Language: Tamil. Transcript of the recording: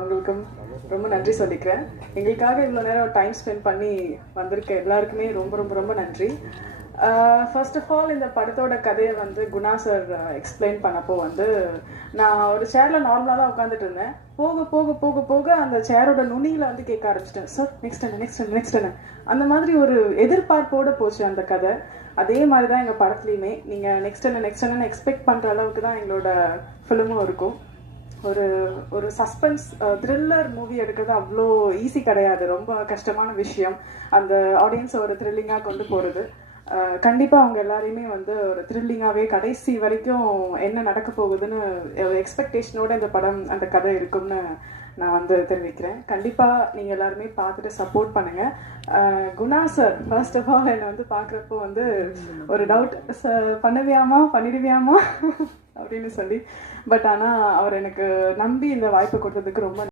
உங்களுக்கும் ரொம்ப நன்றி சொல்லிக்கிறேன். எங்களுக்காக இவ்வளோ நேரம் டைம் ஸ்பெண்ட் பண்ணி வந்திருக்க எல்லாருக்குமே ரொம்ப ரொம்ப ரொம்ப நன்றி. ஃபர்ஸ்ட் ஆஃப் ஆல் இந்த படத்தோட கதையை வந்து குணா சார் எக்ஸ்பிளைன் பண்ணப்போ வந்து நான் ஒரு சேரில் நார்மலாக தான் உட்காந்துட்டு இருந்தேன். போக போக போக போக அந்த சேரோட நுனியில் வந்து கேட்க ஆரம்பிச்சிட்டேன், சார் நெக்ஸ்ட் என்ன நெக்ஸ்ட் என்ன நெக்ஸ்ட் என்ன, அந்த மாதிரி ஒரு எதிர்பார்ப்போடு போச்சு அந்த கதை. அதே மாதிரி தான் எங்கள் படத்துலையுமே நீங்கள் நெக்ஸ்ட் என்னன்னு எக்ஸ்பெக்ட் பண்ணுற அளவுக்கு தான் எங்களோட ஃபிலிமும் இருக்கும். ஒரு ஒரு சஸ்பென்ஸ் த்ரில்லர் மூவி எடுக்கிறது அவ்வளோ ஈஸி கிடையாது, ரொம்ப கஷ்டமான விஷயம். அந்த ஆடியன்ஸை ஒரு த்ரில்லிங்காக கொண்டு போகிறது கண்டிப்பாக அவங்க எல்லாரையுமே வந்து ஒரு த்ரில்லிங்காகவே கடைசி வரைக்கும் என்ன நடக்க போகுதுன்னு எக்ஸ்பெக்டேஷனோட இந்த படம் அந்த கதை இருக்கும்னு நான் வந்து தெரிவிக்கிறேன். கண்டிப்பாக நீங்கள் எல்லாருமே பார்த்துட்டு சப்போர்ட் பண்ணுங்கள். Guna sir first of all என்னை வந்து பார்க்குறப்போ வந்து ஒரு டவுட், பண்ணிடுவியாமா அப்படின்னு சொல்லி. பட் ஆனால் அவர் எனக்கு நம்பி இந்த வாய்ப்பை கொடுத்ததுக்கு ரொம்ப